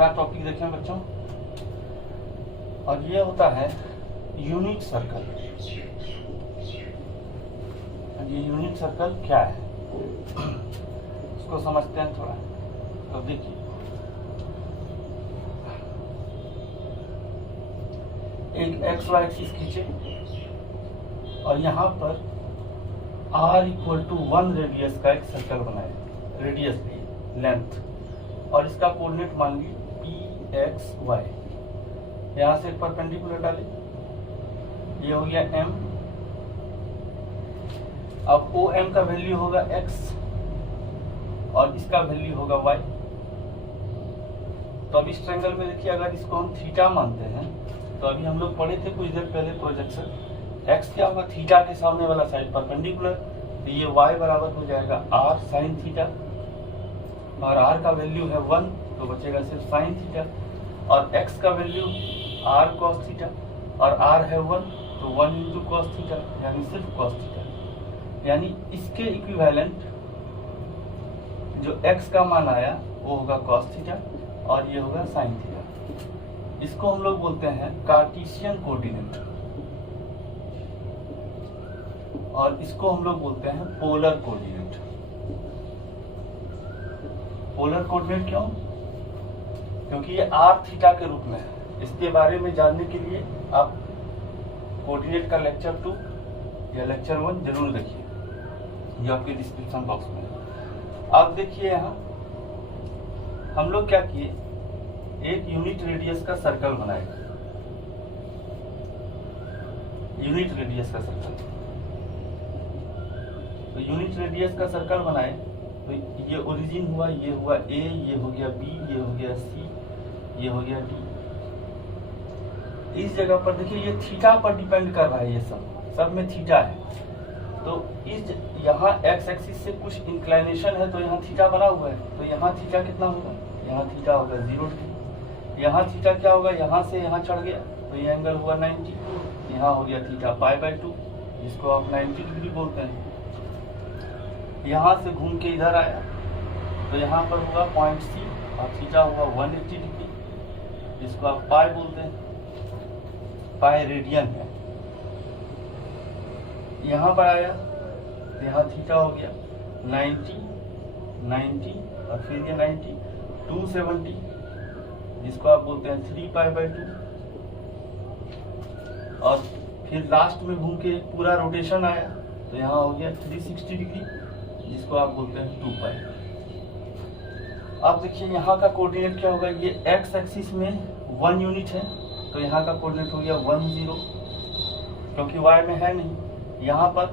अगला टॉपिक देखें बच्चों, और ये होता है यूनिट सर्कल। ये यूनिट सर्कल क्या है इसको समझते हैं थोड़ा। तो देखिए, एक एक्स वाई एक्सिस खींचे और यहाँ पर r इक्वल टू 1 रेडियस का एक सर्कल बनाए, रेडियस भी लेंथ, और इसका कोऑर्डिनेट मान ली पी एक्स वाई। यहाँ से एक परपेंडिकुलर डाले, ये हो गया m। अब ओ एम का वैल्यू होगा x और इसका वैल्यू होगा y। तो अब इस ट्रायंगल में देखिए, अगर इसको हम थीटा मानते हैं तो अभी हम लोग पढ़े थे कुछ देर पहले प्रोजेक्शन, x क्या होगा, थीटा के सामने वाला साइड परपेंडिकुलर, तो ये y बराबर हो जाएगा r साइन थीटा, और r का वैल्यू है 1 तो बचेगा सिर्फ साइन थीटा, और x का वैल्यू r cos थीटा, और r है 1 तो 1 इंटू कॉस थीटा, यानी सिर्फ कॉस थीटा। यानी इसके इक्विवेलेंट जो x का मान आया वो होगा कॉस थीटा और ये होगा साइन थीटा। इसको हम लोग बोलते हैं कार्टेशियन कोऑर्डिनेट, और इसको हम लोग बोलते हैं पोलर कोऑर्डिनेट। पोलर कोऑर्डिनेट क्यों? क्योंकि ये r थीटा के रूप में है। इसके बारे में जानने के लिए आप कोऑर्डिनेट का लेक्चर 2 या लेक्चर 1 जरूर देखिए, ये आपके डिस्क्रिप्शन बॉक्स में है। अब देखिए, यहाँ हम लोग क्या किए, एक यूनिट रेडियस का सर्कल बनाए, यूनिट रेडियस का सर्कल। तो यूनिट रेडियस का सर्कल बनाए तो ये ओरिजिन हुआ, ये हुआ ए, ये हो गया बी, ये हो गया सी, ये हो गया डी। इस जगह पर देखिए ये थीटा पर डिपेंड कर रहा है, ये सब में थीटा है। तो इस यहाँ एक्स एक्सिस से कुछ इंक्लाइनेशन है तो यहाँ थीटा बना हुआ है, तो यहाँ थीटा कितना होगा, यहाँ थीटा होगा 0 डिग्री। यहाँ थीटा क्या होगा, यहाँ से यहाँ चढ़ गया तो ये एंगल हुआ 90, यहाँ हो गया थीटा π/2 जिसको आप 90 डिग्री बोलते हैं। यहाँ से घूम के इधर आया तो यहाँ पर हुआ पॉइंट सी और थीटा हुआ 180 डिग्री जिसको आप पाई बोलते हैं, पाई रेडियन है। यहाँ पर आया तो यहाँ थीटा हो गया 90 और फिर ये 90 270 जिसको आप बोलते हैं 3π/2, और फिर लास्ट में घूम के पूरा रोटेशन आया तो यहाँ हो गया 360 डिग्री जिसको आप बोलते हैं 2π। अब देखिए यहाँ का कोऑर्डिनेट क्या होगा, ये एक्स एक्सिस में 1 यूनिट है तो यहाँ का कोऑर्डिनेट हो गया 1 0, क्योंकि y में है नहीं। यहाँ पर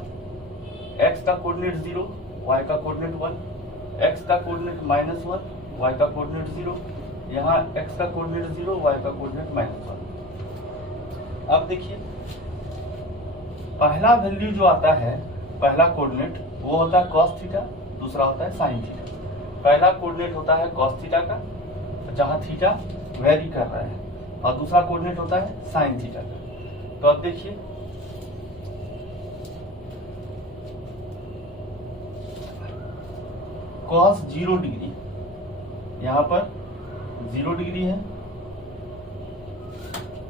x का कोऑर्डिनेट 0, y का कोऑर्डिनेट 1, x का कोऑर्डिनेट -1, y का कोऑर्डिनेट 0, यहाँ x का कोऑर्डिनेट 0, y का कोऑर्डिनेट -1। अब देखिए पहला वैल्यू जो आता है, पहला कोऑर्डिनेट वो होता है cos थीटा, दूसरा होता है sin थीटा। पहला कोऑर्डिनेट होता है cos थीटा का जहाँ थीटा वेरी कर रहा है, और दूसरा कोऑर्डिनेट होता है sin थीटा का। तो अब देखिए cos 0 डिग्री, यहाँ पर 0 डिग्री है,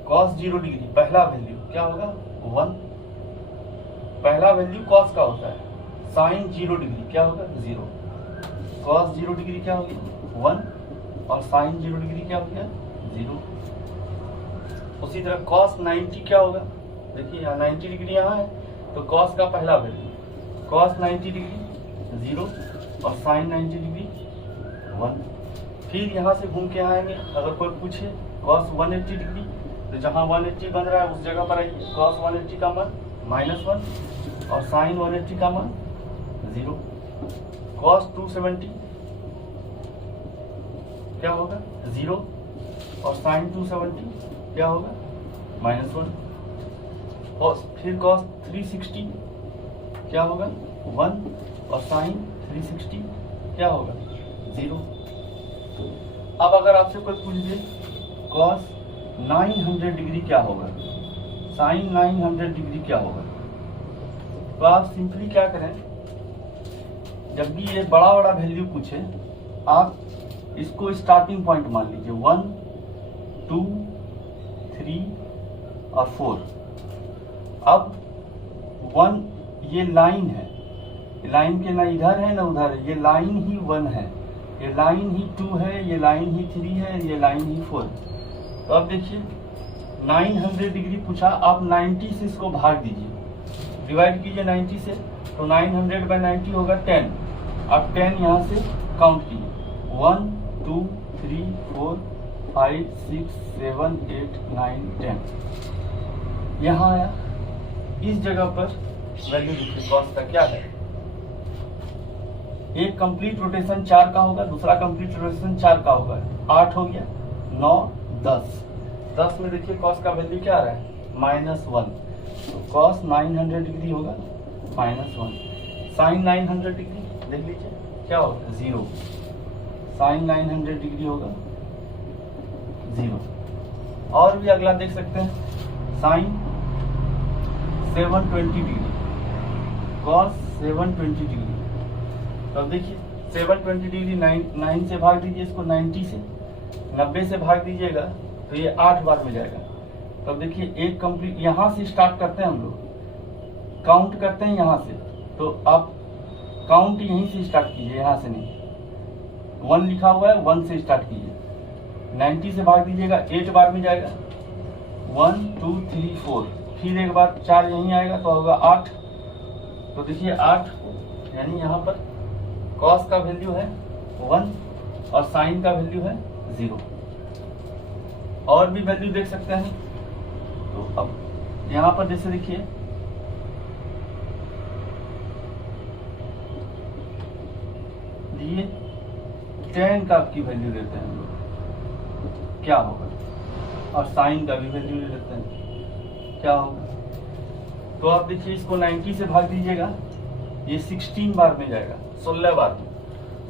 cos 0 डिग्री पहला वैल्यू क्या होगा 1, पहला वैल्यू cos का होता है। sin 0 डिग्री क्या होगा 0, cos 0 डिग्री क्या होगी 1 और sin 0 डिग्री क्या हो गया 0। उसी तरह cos 90 क्या होगा, देखिए यहाँ 90 डिग्री यहाँ है तो cos का पहला वैल्यू cos 90 डिग्री 0 और sin 90 डिग्री 1। फिर यहाँ से घूम के आएंगे, अगर कोई पूछे cos 180 डिग्री तो जहाँ 180 बन रहा है उस जगह पर आइए, cos 180 का मान -1 और sin 180 का मान 0। cos 270 क्या होगा 0 और sin 270 क्या होगा -1, और फिर cos 360 क्या होगा 1 और sin 360 क्या होगा 0। अब अगर आपसे कोई पूछ दे cos 900 डिग्री क्या होगा, sin 900 डिग्री क्या होगा, तो आप सिंपली क्या करें, जब भी ये बड़ा बड़ा वैल्यू पूछे आप इसको स्टार्टिंग पॉइंट मान लीजिए 1 2 3 और 4। अब 1 ये लाइन है, लाइन के ना इधर है ना उधर है, ये लाइन ही 1 है, ये लाइन ही 2 है, ये लाइन ही 3 है, ये लाइन ही 4। तो अब देखिए 900 डिग्री पूछा, आप 90 से इसको भाग दीजिए, डिवाइड कीजिए 90 से, तो 900/90 होगा 10। आप 10 यहाँ से काउंट कीजिए 1 2 3 4 5 6 7 8 9 10। यहाँ आया, इस जगह पर वैल्यू लिखिए कॉस का क्या है। एक कंप्लीट रोटेशन 4 का होगा, दूसरा कंप्लीट रोटेशन 4 का होगा, 8 हो गया, 9 10। 10 में देखिए कॉस का वैल्यू क्या आ रहा है -1, तो कॉस 900 डिग्री होगा -1। साइन 900 डिग्री देख लीजिए क्या होगा 0, साइन 900 डिग्री होगा 0। और भी अगला देख सकते हैं साइन 720 डिग्री, कॉस 720 डिग्री। तो अब देखिए 720 डिग्री 9 से भाग दीजिए इसको, 90 से 90 से भाग दीजिएगा तो ये 8 बार में जाएगा। तो अब देखिए एक कंप्लीट, यहाँ से स्टार्ट करते हैं हम लोग, काउंट करते हैं यहाँ से, तो आप काउंट यहीं से स्टार्ट कीजिए, यहाँ से नहीं, 1 लिखा हुआ है 1 से स्टार्ट कीजिए, 90 से भाग दीजिएगा 8 बार में जाएगा, 1 2 3 4, फिर एक बार 4 यहीं आएगा तो होगा 8। तो देखिए 8, यानी यहाँ पर कॉस का वैल्यू है 1 और साइन का वैल्यू है 0। और भी वैल्यू देख सकते हैं। तो अब यहाँ पर जैसे देखिए ये tan का आपकी वैल्यू देते हैं हम लोग, क्या होगा, और साइन का भी वैल्यू ले लेते हैं, क्या होगा। तो आप देखिए इसको 90 से भाग दीजिएगा, ये 16 बार में जाएगा, 16 बार में,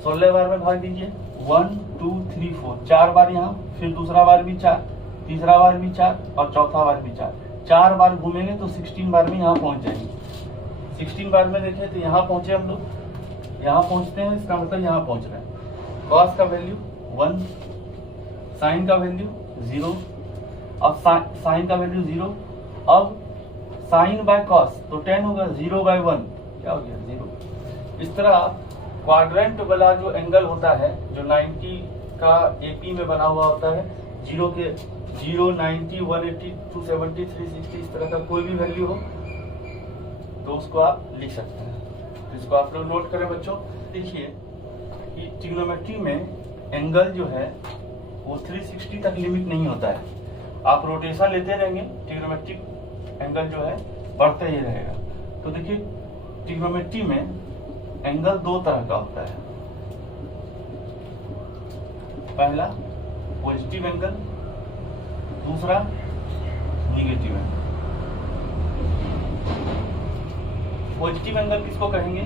16 बार में भाग दीजिए 1 2 3 4, 4 बार यहाँ, फिर दूसरा बार भी 4, तीसरा बार भी 4 और चौथा बार भी 4। 4 बार घूमेंगे तो 16 बार में यहाँ पहुंच जाएंगे। 16 बार में देखें तो यहाँ पहुंचे हम लोग, यहाँ पहुंचते हैं, इसका मतलब यहाँ पहुंच रहे हैं। कॉस का वैल्यू 1, साइन का वैल्यू 0, अब साइन का वैल्यू 0। अब साइन बाय कॉस तो 10 होगा, 0/1 क्या हो गया 0। इस तरह क्वाड्रेंट वाला जो एंगल होता है, जो 90 का एपी में बना हुआ होता है, 0 के 0 90 180 270 360, इस तरह का कोई भी वैल्यू हो तो उसको आप लिख सकते हैं। तो इसको आप लोग नोट करें बच्चों। देखिए कि ट्रिग्नोमेट्री में एंगल जो है वो 360 तक लिमिट नहीं होता है, आप रोटेशन लेते रहेंगे, ट्रिग्नोमेट्रिक एंगल जो है बढ़ते ही रहेगा। तो देखिए ट्रिग्नोमेट्री में एंगल 2 तरह का होता है, पहला पॉजिटिव एंगल, दूसरा निगेटिव एंगल। पॉजिटिव एंगल किसको कहेंगे,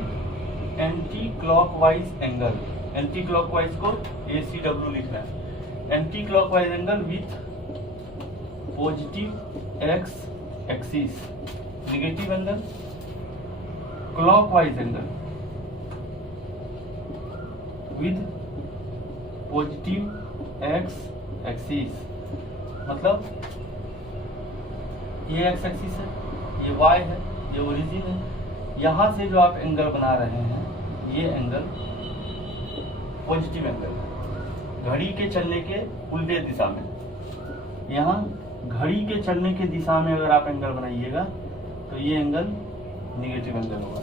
anti clockwise angle. Anti clockwise को ACW लिखना है, anti clockwise angle with positive x axis. Negative angle clockwise angle with positive x axis, मतलब ये एक्स एक्सिस है, ये वाई है, ये ओरिजिन है। यहां से जो आप एंगल बना रहे हैं ये एंगल पॉजिटिव एंगल है, घड़ी के चलने के उल्टे दिशा में। यहाँ घड़ी के चलने के दिशा में अगर आप एंगल बनाइएगा तो ये एंगल निगेटिव एंगल होगा।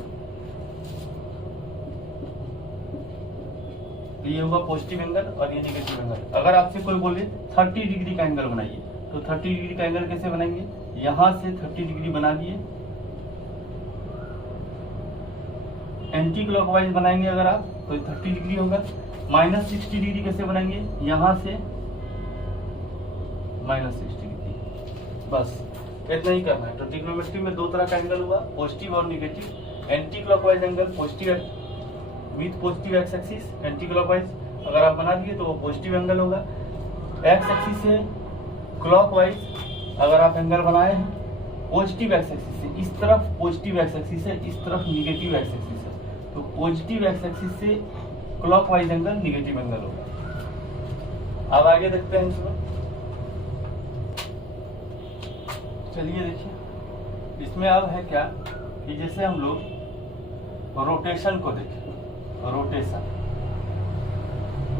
तो ये होगा पॉजिटिव एंगल और ये निगेटिव एंगल। अगर आपसे कोई बोले 30 डिग्री का एंगल बनाइए तो 30 डिग्री का एंगल कैसे बनाएंगे, यहां से 30 डिग्री बना दिए। एंटी क्लॉकवाइज बनाएंगे अगर आप तो 30 डिग्री होगा। -60 डिग्री कैसे बनाएंगे, यहां से -60 डिग्री, बस इतना ही करना है। तो ट्रिग्नोमेट्री में 2 तरह का एंगल हुआ, पॉजिटिव और negative. Anti clockwise angle positive with positive x axis, anti clockwise अगर आप बना दिए तो वो पॉजिटिव एंगल होगा। एक्स एक्सिस से क्लॉकवाइज अगर आप एंगल बनाए हैं, पॉजिटिव एक्स एक्सिस से इस तरफ पॉजिटिव एक्स एक्सिस है, इस तरफ निगेटिव एक्स एक्सिस है, तो पॉजिटिव एक्स एक्सिस से क्लॉकवाइज एंगल निगेटिव एंगल होगा। अब आगे देखते हैं इसमें। चलिए देखिए इसमें अब है क्या कि जैसे हम लोग रोटेशन को देखें।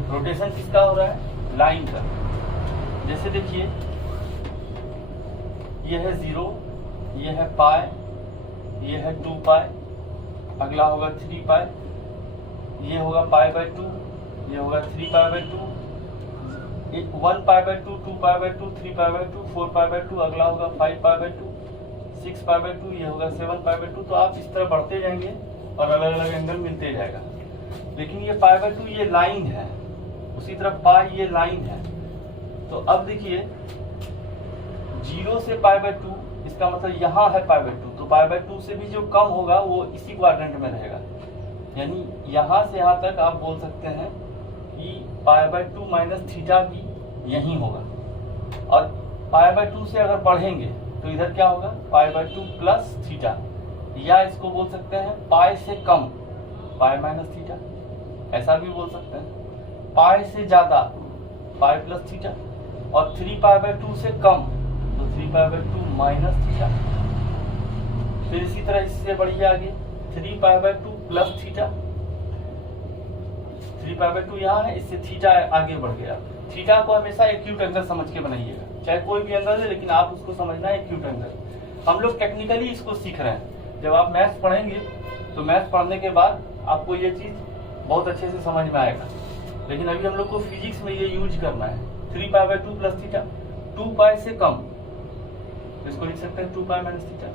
रोटेशन किसका हो रहा है? लाइन का। जैसे देखिए ये है 0, ये है पाई, ये है 2 पाई, अगला होगा 3 पाई, ये होगा पाई बाय 2, ये होगा 3 pi by 2, 1 pi by 2, 2 pi by 2, 3 pi by 2, 4 pi by 2, अगला होगा 5 पाई बाय 2, 6 पाई बाय 2, ये होगा 7 पाई बाय 2। तो आप इस तरह बढ़ते जाएंगे और अलग अलग एंगल मिलते जाएगा। लेकिन ये पाई बाय 2 ये लाइन है, उसी तरह पाई ये लाइन है। तो अब देखिए 0 से पाई बाय 2, इसका मतलब यहाँ है पाई बाय 2, तो पाई बाय 2 से भी जो कम होगा वो इसी क्वाड्रेंट में रहेगा। यानी यहाँ से यहाँ तक आप बोल सकते हैं कि पाई बाय 2 माइनस थीटा भी यही होगा। और पाई बाय 2 से अगर बढ़ेंगे तो इधर क्या होगा? पाई बाय 2 प्लस थीटा, या इसको बोल सकते हैं पाई से कम पाई माइनस थीटा, ऐसा भी बोल सकते हैं। पाई से ज्यादा पाई प्लस थीटा, और 3 पाई बाय 2 से कम तो 3 पाई बाय 2 माइनस थीटा। फिर इसी तरह इससे बढ़िए आगे 3 pi by 2 plus theta, 3 pi by 2 यहाँ है, इससे थीटा आगे बढ़ गया। थीटा को हमेशा एक्यूट एंगल समझ के बनाइएगा, चाहे कोई भी एंगल है, लेकिन आप उसको समझना है एक्यूट एंगल। हम लोग टेक्निकली इसको सीख रहे हैं। जब आप मैथ्स पढ़ेंगे तो मैथ्स पढ़ने के बाद आपको ये चीज बहुत अच्छे से समझ में आएगा। लेकिन अभी हम लोग को फिजिक्स में ये यूज करना है। 3 पाई बाय 2 प्लस थीटा, 2 पाई से कम, इसको लिख सकते हैं 2 पाई माइनस थीटा।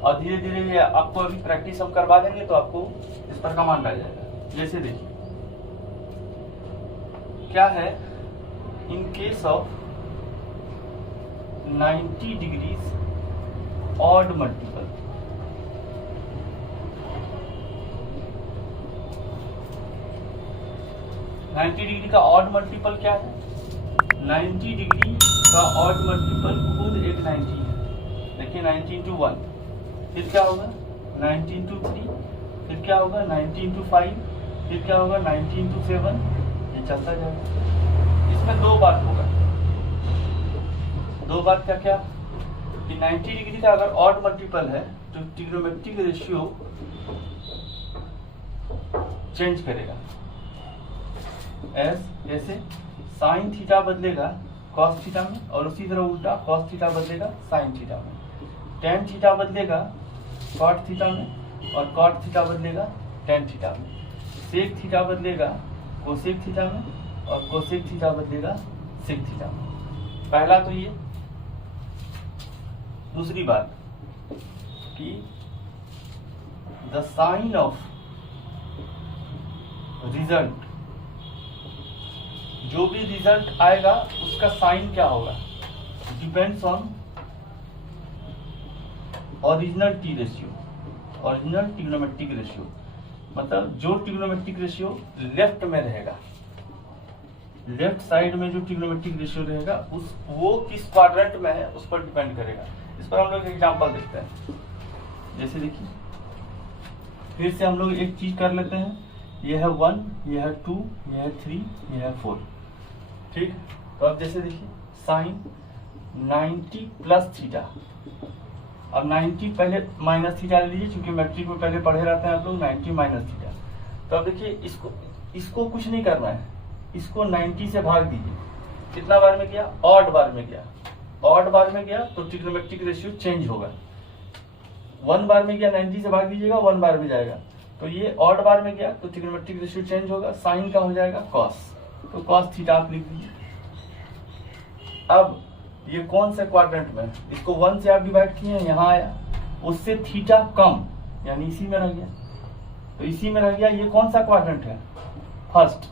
और धीरे धीरे ये आपको अभी प्रैक्टिस हम करवा देंगे तो आपको इस पर कमांड आ जाएगा। जैसे देखिए क्या है, in case of 90 degrees odd multiple, degree का ऑड मल्टीपल क्या है? 90 डिग्री का ऑड मल्टीपल खुद एक 90 है। देखिए 90 इंटू 1, फिर क्या होगा 90 इंटू 3, फिर क्या होगा 90 इंटू 5, फिर क्या होगा 90 इंटू 7, ये चलता जाएगा। इसमें दो बात होगा। दो बात क्या क्या कि 90 डिग्री का अगर ऑड मल्टीपल है तो ट्रिग्नोमेट्रिक रेशियो चेंज करेगा। जैसे साइन थीटा बदलेगा कॉस थीटा में, और उसी तरह उल्टा कॉस थीटा बदलेगा साइन थीटा में, टेन थीटा बदलेगा कॉट थीटा में, और कॉट थीटा बदलेगा टेन थीटा में, सेक थीटा बदलेगा कोसेक थीटा में, और कोसेक थीटा बदलेगा सेक थीटा में। पहला तो ये। दूसरी बात कि द साइन ऑफ रिजल्ट, जो भी रिजल्ट आएगा उसका साइन क्या होगा, depends on original T ratio, original trigonometric ratio. मतलब जो ट्रिग्नोमेट्रिक रेशियो लेफ्ट में रहेगा, लेफ्ट साइड में जो ट्रिग्नोमेट्रिक रेशियो रहेगा उस वो किस क्वाड्रेंट में है उस पर डिपेंड करेगा। इस पर हम लोग एग्जांपल देखते हैं। जैसे देखिए फिर से हम लोग एक चीज कर लेते हैं। ये है 1, ये है 2, ये है 3, ये है 4। ठीक, तो अब जैसे देखिए साइन 90 प्लस थीटा, अब 90 पहले माइनस थीटा ले लीजिए, क्योंकि मैट्रिक में पहले पढ़े रहते हैं आप लोग 90 माइनस थीटा। तो अब देखिए इसको कुछ नहीं करना है, इसको 90 से भाग दीजिए। कितना बार में गया? ऑड बार में गया। ऑड बार में गया तो ट्रिग्नोमेट्रिक रेशियो चेंज होगा। 1 बार में गया 90 से भाग दीजिएगा, 1 बार में जाएगा। तो ये ऑड बार में गया तो ट्रिग्नोमेट्रिक रेशियो चेंज होगा, साइन का हो जाएगा कॉस, तो कॉस थीटा आप लिख दीजिए। अब ये कौन सा क्वाड्रेंट में, इसको 1 से आप डिवाइड किए हैं, यहाँ आया, उससे थीटा कम, यानी इसी में रह गया, तो इसी में रह गया। ये कौन सा क्वाड्रेंट है? फर्स्ट।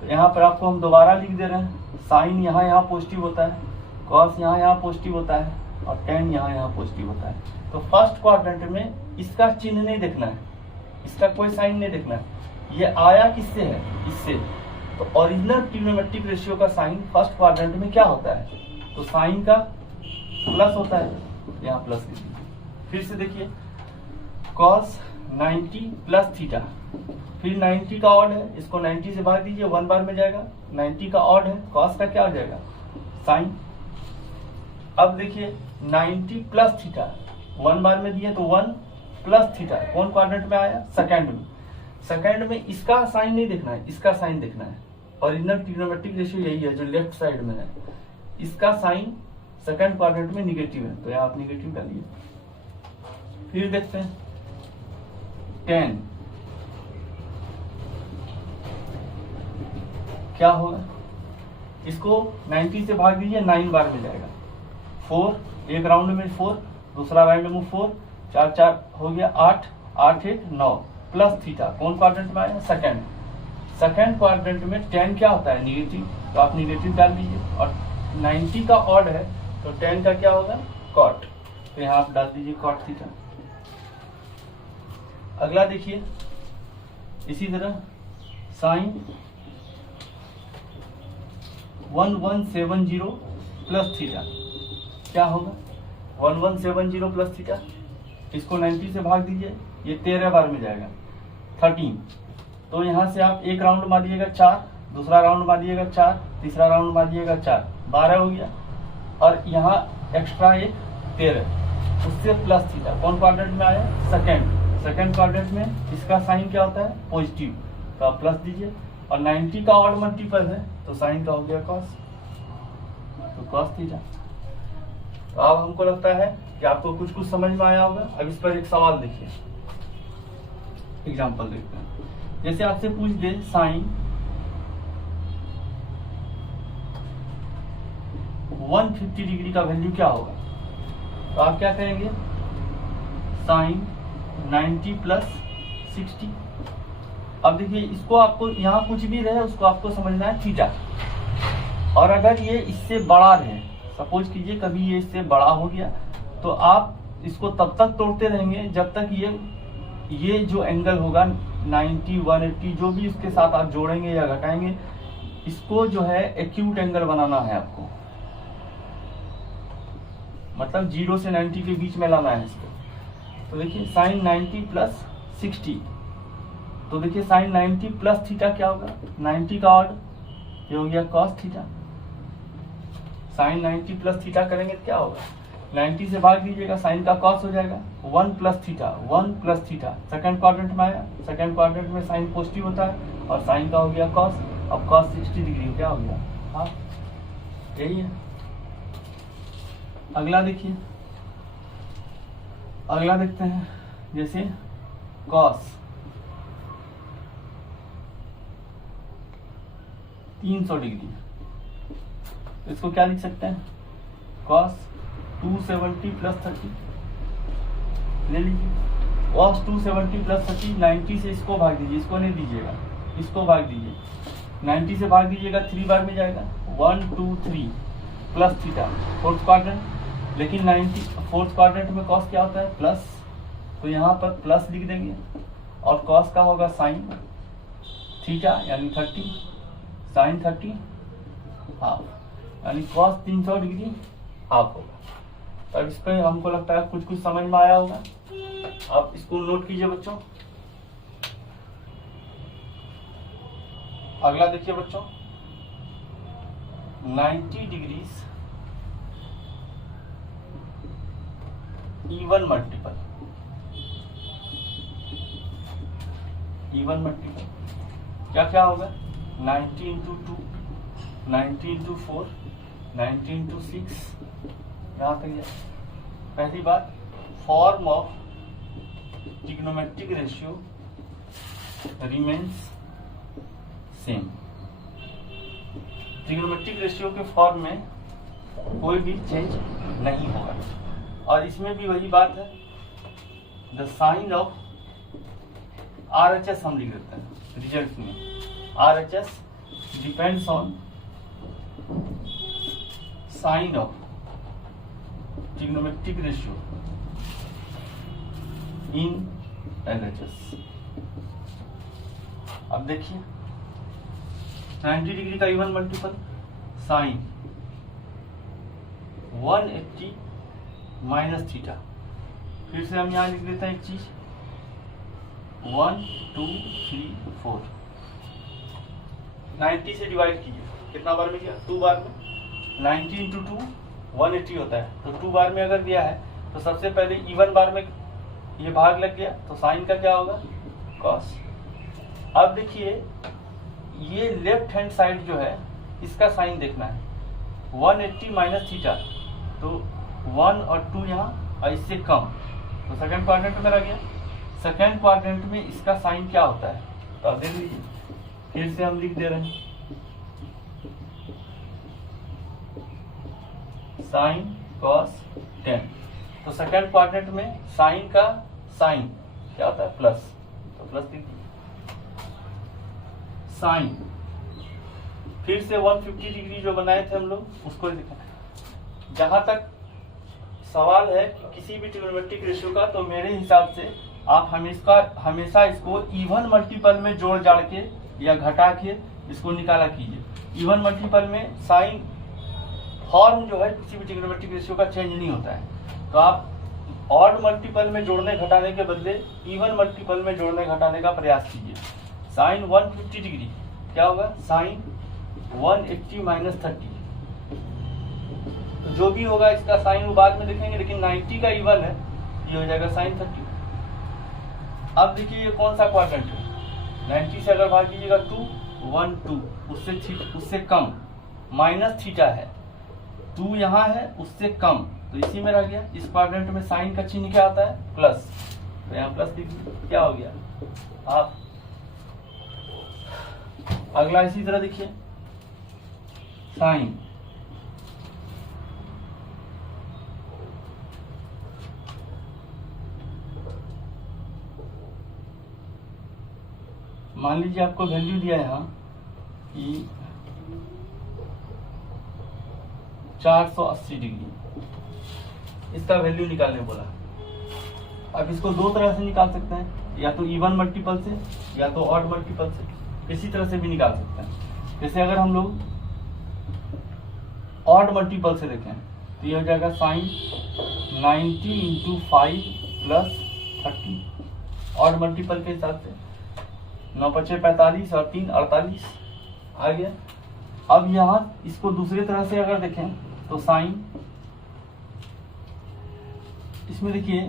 तो यहाँ पर आपको हम दोबारा लिख दे रहे हैं, साइन यहाँ पॉजिटिव होता है, कॉस यहाँ पॉजिटिव होता है, और टेन यहाँ पॉजिटिव होता है। तो फर्स्ट क्वाड्रेंट में इसका चिन्ह नहीं देखना है, इसका कोई साइन नहीं देखना है। ये आया किससे है? इससे। तो ओरिजिनल ट्रिग्नोमेट्रिक रेशियो का साइन फर्स्ट क्वाड्रेंट में क्या होता है? तो साइन का प्लस होता है, यहाँ प्लस लीजिए। फिर से देखिए कॉस 90 प्लस थीटा, फिर 90 का ऑड है, इसको 90 से भाग दीजिए, 1 बार में जाएगा। 90 का ऑड है, कॉस का क्या हो जाएगा, साइन। अब देखिए 90 प्लस थीटा, 1 बार में दिए तो 1 प्लस थीटा, कौन क्वाड्रेंट में आया, सेकंड में। सेकंड में इसका साइन नहीं देखना है, इसका साइन देखना है। ओरिजिनल ट्रिग्नोमेट्रिक रेशियो यही है जो लेफ्ट साइड में है, इसका साइन सेकंड क्वाड्रेंट में निगेटिव है, तो यहाँ आप निगेटिव डालिए। फिर देखते हैं 10 क्या होगा, इसको 90 से भाग दीजिए, 9 बार में जाएगा। 4 एक राउंड में 4, दूसरा राउंड में 4, 4 4 हो गया 8, 8 1 9 प्लस थीटा, कौन क्वाड्रेंट में आया, सेकंड। सेकंड क्वाड्रेंट में 10 क्या होता है, निगेटिव, तो आप निगेटिव डाल दीजिए। और 90 का ऑड है तो 10 का क्या होगा, कॉट, तो यहाँ आप डाल दीजिए कॉट थीटा। अगला देखिए इसी तरह साइन 1170 प्लस थीटा, क्या होगा 1170 प्लस थीटा, इसको 90 से भाग दीजिए, ये 13 बार में जाएगा, 13। तो यहाँ से आप एक राउंड मारिएगा 4, दूसरा राउंड मारिएगा 4, तीसरा राउंड मारिएगा 4, 12 हो गया। और यहाँ एक्स्ट्रा एक 13, उससे प्लस थीटा, कौन क्वाड्रेंट में आया, सेकंड। सेकंड क्वाड्रेंट में इसका साइन क्या होता है, पॉजिटिव, तो आप प्लस दीजिए। और 90 का ऑड मल्टीपल है तो साइन का हो गया कॉस, तो कॉस थीटा। तो अब हमको लगता है कि आपको कुछ कुछ समझ में आया होगा। अब इस पर एक सवाल देखिए, एग्जांपल देखते हैं। जैसे आपसे पूछ दे साइन 150 डिग्री का वैल्यू क्या होगा, तो आप क्या करेंगे, साइन 90 प्लस 60। अब देखिए इसको आपको यहाँ कुछ भी रहे उसको आपको समझना है थीटा। और अगर ये इससे बड़ा रहे, सपोज कीजिए कभी ये इससे बड़ा हो गया, तो आप इसको तब तक तोड़ते रहेंगे जब तक ये जो एंगल होगा 90 180 जो भी इसके साथ आप जोड़ेंगे या घटाएंगे, इसको जो है एक्यूट एंगल बनाना है आपको, मतलब 0 से 90 के बीच में लाना है इसको। तो देखिए साइन 90 प्लस 60, तो देखिए साइन 90 प्लस थीटा क्या होगा, 90 का ऑड, ये हो गया cos theta. Sine 90 plus theta करेंगे तो क्या होगा, 90 से भाग दीजिएगा, साइन का कॉस हो जाएगा, 1 plus theta, 1 plus theta. Second quadrant में आया, सेकंड क्वाड्रेंट में साइन पॉजिटिव होता है और साइन का हो गया कॉस। अब कॉस 60 डिग्री क्या हो गया, हाँ यही है। अगला देखिए, अगला देखते हैं, जैसे कॉस 300 डिग्री, इसको क्या लिख सकते हैं, कॉस 270 प्लस 30 ले लीजिए। कॉस 270 प्लस 30, 90 से इसको भाग दीजिए, इसको नहीं दीजिएगा, इसको भाग दीजिए, 90 से भाग दीजिएगा, 3 बार में जाएगा, 1 2 3 प्लस थीटा, फोर्थ क्वाड्रेंट। लेकिन 90 फोर्थ क्वाड्रेंट में कॉस क्या होता है, प्लस, तो यहाँ पर प्लस लिख देंगे। और कॉस का होगा साइन थीटा यानी 30, साइन 30 हाफ, यानी कॉस 300 डिग्री हाफ होगा। अब इस पर हमको लगता है कुछ कुछ समझ में आया होगा। आप इसको नोट कीजिए बच्चों। अगला देखिए बच्चों, 90 degrees even multiple, even multiple क्या क्या होगा, 90 इंटू 2, 90 इंटू 4, 90 इंटू 6, यहाँ तक है। पहली बात, form of trigonometric ratio remains same. Trigonometric ratio के फॉर्म में कोई भी चेंज नहीं होगा। और इसमें भी वही बात है, द साइन ऑफ RHS हम लिख देते हैं रिजल्ट में, RHS depends on sine of trigonometric ratio in LHS। अब देखिए 90 डिग्री का even multiple sine 180 minus theta. फिर से हम यहाँ लिख देते हैं एक चीज, 1 2 3 4। 90 से डिवाइड कीजिए, कितना बार में किया? 2 बार में। 90 इंटू 2 180 होता है, तो 2 बार में अगर दिया है तो सबसे पहले इवन बार में ये भाग लग गया, तो साइन का क्या होगा? कॉस। अब देखिए ये लेफ्ट हैंड साइड जो है इसका साइन देखना है, 180 माइनस थीटा, तो 1 और 2 यहाँ और इससे कम, तो सेकंड क्वाड्रेंट में रह गया। सेकंड क्वाड्रेंट में इसका साइन क्या होता है? तो अब देख लीजिए, फिर से हम लिख दे रहे हैं साइन कॉस टेन। तो सेकंड क्वाड्रेंट में साइन का साइन क्या होता है? प्लस, तो प्लस लिख दीजिए। साइन फिर से 150 डिग्री जो बनाए थे हम लोग उसको लिखा। जहां तक सवाल है कि किसी भी ट्रिग्नोमेट्रिक रेशियो का, तो मेरे हिसाब से आप हमेशा इसको इवन मल्टीपल में जोड़ जाड़ के या घटा के इसको निकाला कीजिए। इवन मल्टीपल में साइन फॉर्म जो है किसी भी ट्रिग्नोमेट्रिक रेशियो का चेंज नहीं होता है, तो आप ऑड मल्टीपल में जोड़ने घटाने के बदले इवन मल्टीपल में जोड़ने घटाने का प्रयास कीजिए। साइन 150 डिग्री क्या होगा? साइन 180 माइनस 30, तो जो भी होगा इसका साइन वो बाद में देखेंगे, लेकिन 90 का इवन है, ये हो जाएगा साइन 30। अब देखिए ये कौन सा क्वाड्रेंट है? 90 से अगर भाग कीजिएगा 2 1 2, उससे कम, माइनस थीटा है, 2 यहाँ है उससे कम, तो इसी में रह गया। इस क्वाड्रेंट में साइन का चिन्ह क्या आता है? प्लस, तो यहाँ प्लस देखिए क्या हो गया। आप अगला इसी तरह देखिए, साइन मान लीजिए आपको वैल्यू दिया है यहाँ कि 480 डिग्री, इसका वैल्यू निकालने बोला। अब इसको दो तरह से निकाल सकते हैं, या तो इवन मल्टीपल से या तो ऑड मल्टीपल से, इसी तरह से भी निकाल सकते हैं। जैसे अगर हम लोग ऑड मल्टीपल से देखें तो ये हो जाएगा sine 90 into 5 plus 30, odd multiple के हिसाब से 9 5 45 और 3 48 आ गया। अब यहाँ इसको दूसरी तरह से अगर देखें तो साइन, इसमें देखिए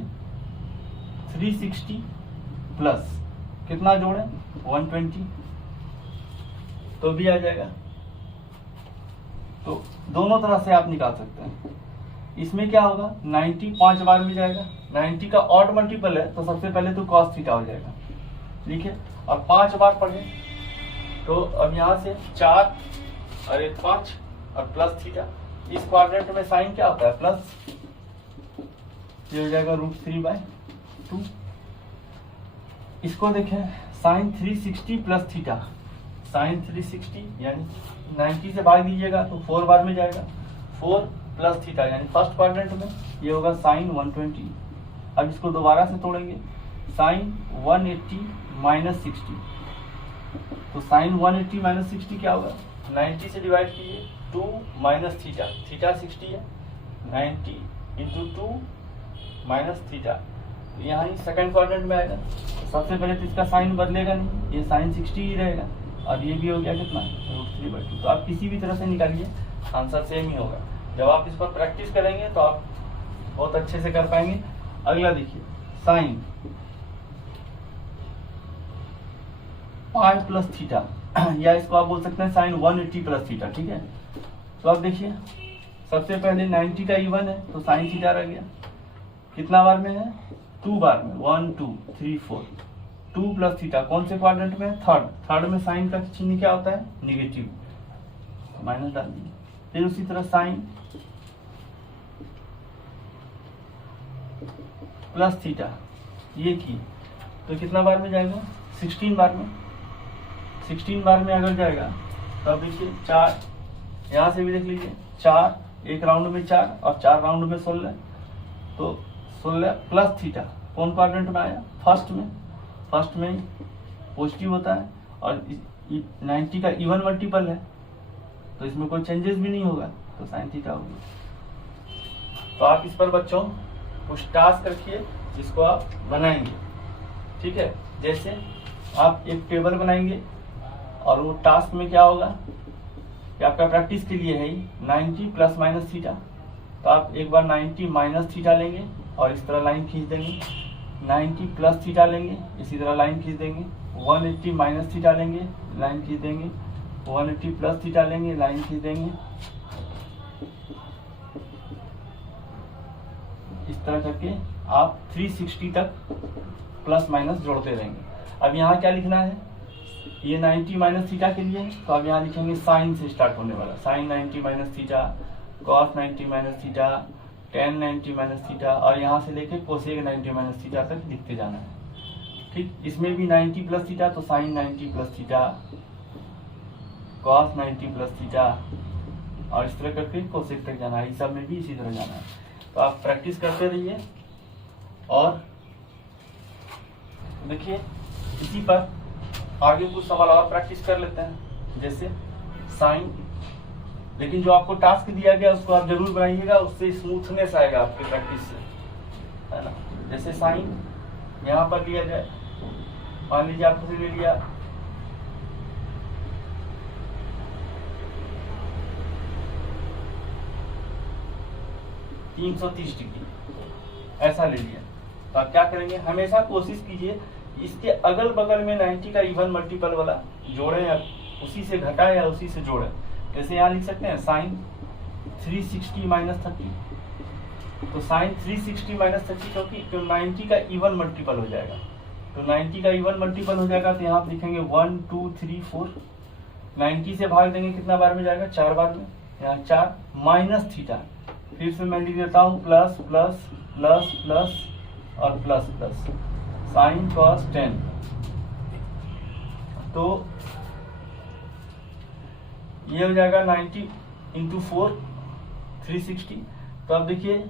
360 प्लस कितना जोड़े? 120, तो भी आ जाएगा। तो दोनों तरह से आप निकाल सकते हैं। इसमें क्या होगा? 90 5 बार में जाएगा, 90 का ऑड मल्टीपल है तो सबसे पहले तो कॉस थीटा हो जाएगा, ठीक है। और 5 बार पढ़े तो अब यहाँ से 4 और 1 5 और प्लस थीटा। इस क्वाड्रेंट में साइन क्या होता है? प्लस, ये हो जाएगा √3/2। इसको देखें साइन 360 प्लस थीटा, साइन 360 यानी 90 से भाग दीजिएगा तो 4 बार में जाएगा, 4 प्लस थीटा यानी फर्स्ट क्वाड्रेंट में ये होगा साइन 120। अब इसको दोबारा से तोड़ेंगे, साइन 180 माइनस 60, तो साइन 180 माइनस 60 क्या होगा? 90 से डिवाइड कीजिए, 2 माइनस थीटा, थीटा 60 है, 90 इंटू 2 माइनस थीटा, तो यहाँ ही सेकंड क्वाड्रेंट में आएगा। सबसे पहले तो इसका साइन बदलेगा नहीं, ये साइन 60 ही रहेगा, और ये भी हो गया कितना? √3/2। तो आप किसी भी तरह से निकालिए, आंसर सेम ही होगा। जब आप इस पर प्रैक्टिस करेंगे तो आप बहुत अच्छे से कर पाएंगे। अगला देखिए, साइन पाई प्लस थीटा, या इसको आप बोल सकते हैं साइन 180 प्लस थीटा, ठीक है। तो अब देखिए सबसे पहले 90 का इवन है तो साइन थीटा रह गया, कितना बार में है? 2 बार में, 1 2 3 4, 2 प्लस थीटा कौन से क्वाड्रेंट में है? थर्ड में साइन का चिन्ह क्या होता है? निगेटिव, तो माइनस डाल दीजिए। फिर उसी तरह साइन प्लस थीटा ये की, तो कितना बार में जाएगा? 16 बार में। 16 बार में अगर जाएगा तो अब देखिए 4, यहाँ से भी देख लीजिए 4, एक राउंड में 4 और 4 राउंड में 16, तो 16 प्लस थीटा कौन क्वाड्रेंट में आया? फर्स्ट में पॉजिटिव होता है, और 90 का इवन मल्टीपल है तो इसमें कोई चेंजेस भी नहीं होगा, तो साइन थीटा होगी। तो आप इस पर बच्चों कुछ टास्क रखिए जिसको आप बनाएंगे। ठीक है। जैसे आप एक टेबल बनाएंगे और वो टास्क में क्या होगा कि आपका प्रैक्टिस के लिए है ही 90 प्लस माइनस थीटा, तो आप एक बार 90 माइनस थीटा लेंगे और इस तरह लाइन खींच देंगे, 90 प्लस थीटा लेंगे, इसी तरह लाइन खींच देंगे, 180 माइनस थीटा लेंगे, लाइन खींच देंगे, 180 प्लस थीटा लेंगे, लाइन खींच देंगे। इस तरह करके आप 360 तक प्लस माइनस जोड़ते रहेंगे। अब यहाँ क्या लिखना है, ये 90 माइनस थीटा के लिए है, तो अब यहाँ लिखेंगे साइन से स्टार्ट होने वाला, sine 90 minus theta, cos 90 minus theta, tan 90 minus theta, और यहाँ से लेके कोसेक 90 माइनस थीटा तक लिखते जाना है। ठीक, इसमें भी 90 प्लस थीटा, तो sine 90 plus theta, cos 90 plus theta, और इस तरह करके कोसेक तक जाना है। इस सब में भी इसी तरह जाना है। तो आप प्रैक्टिस करते रहिए। और देखिए इसी पर आगे कुछ सवाल और प्रैक्टिस कर लेते हैं। जैसे साइन, लेकिन जो आपको टास्क दिया गया उसको आप जरूर बनाइएगा, उससे स्मूथनेस आएगा आपकी प्रैक्टिस से, है ना। जैसे साइन यहाँ पर लिया जाए, मान लीजिए आपने ले लिया 330 डिग्री, ऐसा ले लिया, तो आप क्या करेंगे, हमेशा कोशिश कीजिए इसके अगल बगल में 90 का इवन मल्टीपल वाला जोड़े, या उसी से घटाए या उसी से जोड़े। जैसे यहाँ लिख सकते हैं साइन 360 माइनस 30, तो साइन 360 माइनस 30 क्योंकि 90 का इवन मल्टीपल हो जाएगा, तो 90 का इवन मल्टीपल हो जाएगा, तो यहाँ लिखेंगे 1 2 3 4, 90 से भाग देंगे कितना बार में जाएगा, 4 बार में, यहाँ 4 माइनस थीटा, फिर से मैं लिख देता हूँ प्लस प्लस प्लस प्लस और प्लस प्लस, साइन कॉस 10, तो ये हो जाएगा 90 इंटू 4 360। तो अब देखिए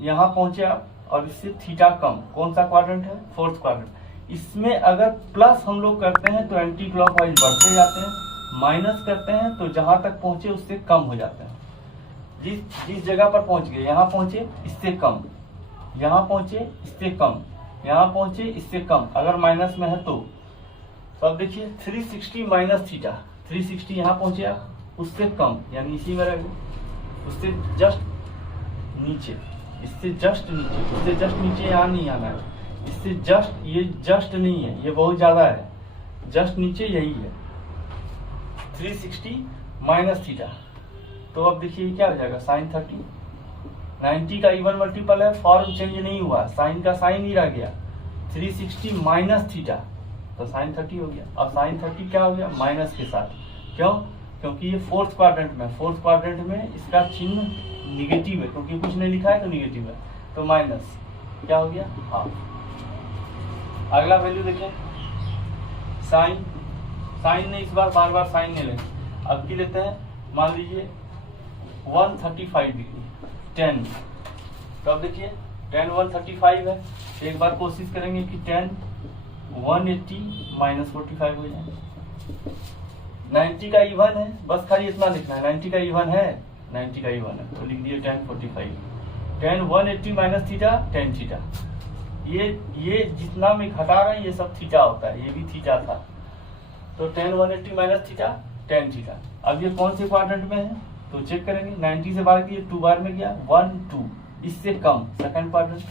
यहाँ पहुंचे आप, और इससे थीटा कम, कौन सा क्वाड्रेंट है, फोर्थ क्वाड्रेंट। इसमें अगर प्लस हम लोग करते हैं तो एंटी क्लॉकवाइज बढ़ते जाते हैं, माइनस करते हैं तो जहां तक पहुंचे उससे कम हो जाते हैं। जिस जगह पर पहुंच गए, यहाँ पहुंचे इससे कम, यहाँ पहुंचे इससे कम, यहाँ पहुंचे इससे कम, अगर माइनस में है तो अब देखिए 360 माइनस थीटा, 360 यहाँ पहुंचे आप, उससे कम यानी इसी में रह गए, उससे जस्ट नीचे, इससे जस्ट नीचे, इससे जस्ट नीचे यहाँ नहीं आना है, इससे जस्ट, ये जस्ट नहीं है, ये बहुत ज्यादा है, जस्ट नीचे यही है 360 माइनस थीटा। तो अब देखिए क्या हो जाएगा, साइन 30, 90 का इवन मल्टीपल है, फॉर्म चेंज नहीं हुआ, साइन का साइन ही रह गया, 360 माइनस थीटा, तो साइन 30 हो गया। अब साइन 30 क्या हो गया, माइनस के साथ, क्यों, क्योंकि ये फोर्थ क्वाड्रेंट में, फोर्थ क्वाड्रेंट में इसका चिन्ह निगेटिव है, क्योंकि कुछ नहीं लिखा है तो निगेटिव है, तो माइनस क्या हो गया, हाफ। अगला वैल्यू देखें, साइन, साइन ने इस बार बार बार साइन नहीं लेंगे, अब की लेते हैं, मान लीजिए 135 डिग्री 10, तो अब देखिए 10 135 है, एक बार कोशिश करेंगे कि 10 180 माइनस 45 हो जाए। 90 का इवन है, बस खाली इतना लिखना है, 90 का इवन है, 90 का इवन है, तो लिख दिए 10 45, 10 180 माइनस थीटा 10 थीटा, ये जितना में घटा रहे हैं ये सब थीटा होता है, ये भी थीटा था, तो 10 180 माइनस थीटा 10 थीटा। अब ये कौन से क्वाड्रेंट में है तो चेक करेंगे, 90 से भाग दिए 2 बार में गया 1 2, इससे कम सेकंड क्वाड्रेंट,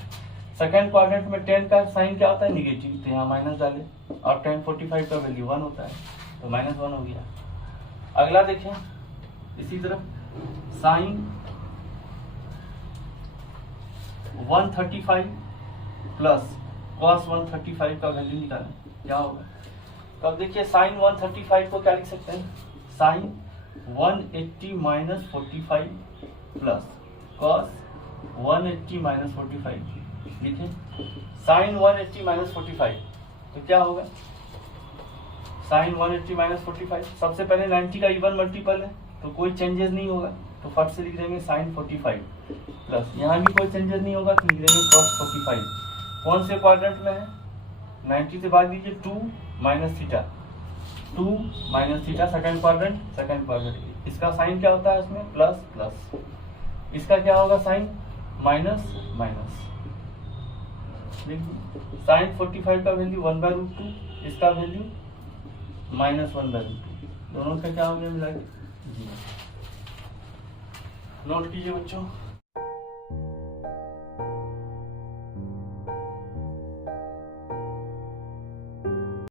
सेकंड क्वाड्रेंट में 10 का साइन क्या होता है, निगेटिव, तो यहाँ माइनस डाले, और 10 45 का वैल्यू 1 होता है, तो -1 हो गया। अगला देखें इसी तरह, साइन 135 प्लस कॉस 135 का वैल्यू निकालें, क्या होगा। तो अब देखिए साइन 135 को क्या लिख सकते हैं, sine 180 minus 45 plus cos 180 minus 45 लिखे, साइन 180 माइनस 45, तो क्या होगा, साइन 180 माइनस 45, सबसे पहले 90 का इवन मल्टीपल है तो कोई चेंजेस नहीं होगा, तो फट से लिख देंगे साइन 45 प्लस, यहाँ भी कोई चेंजेस नहीं होगा तो लिख देंगे कॉस 45। कौन से क्वाड्रेंट में है, 90 से भाग दीजिए 2 minus theta, 2 minus theta second quadrant, second quadrant, इसका साइन क्या होता है इसमें, प्लस प्लस, इसका क्या होगा साइन, माइनस माइनस, साइन 45 का वैल्यू 1/√2, इसका वैल्यू -1/√2, दोनों का क्या हो गया मिला के 0। नोट कीजिए बच्चों।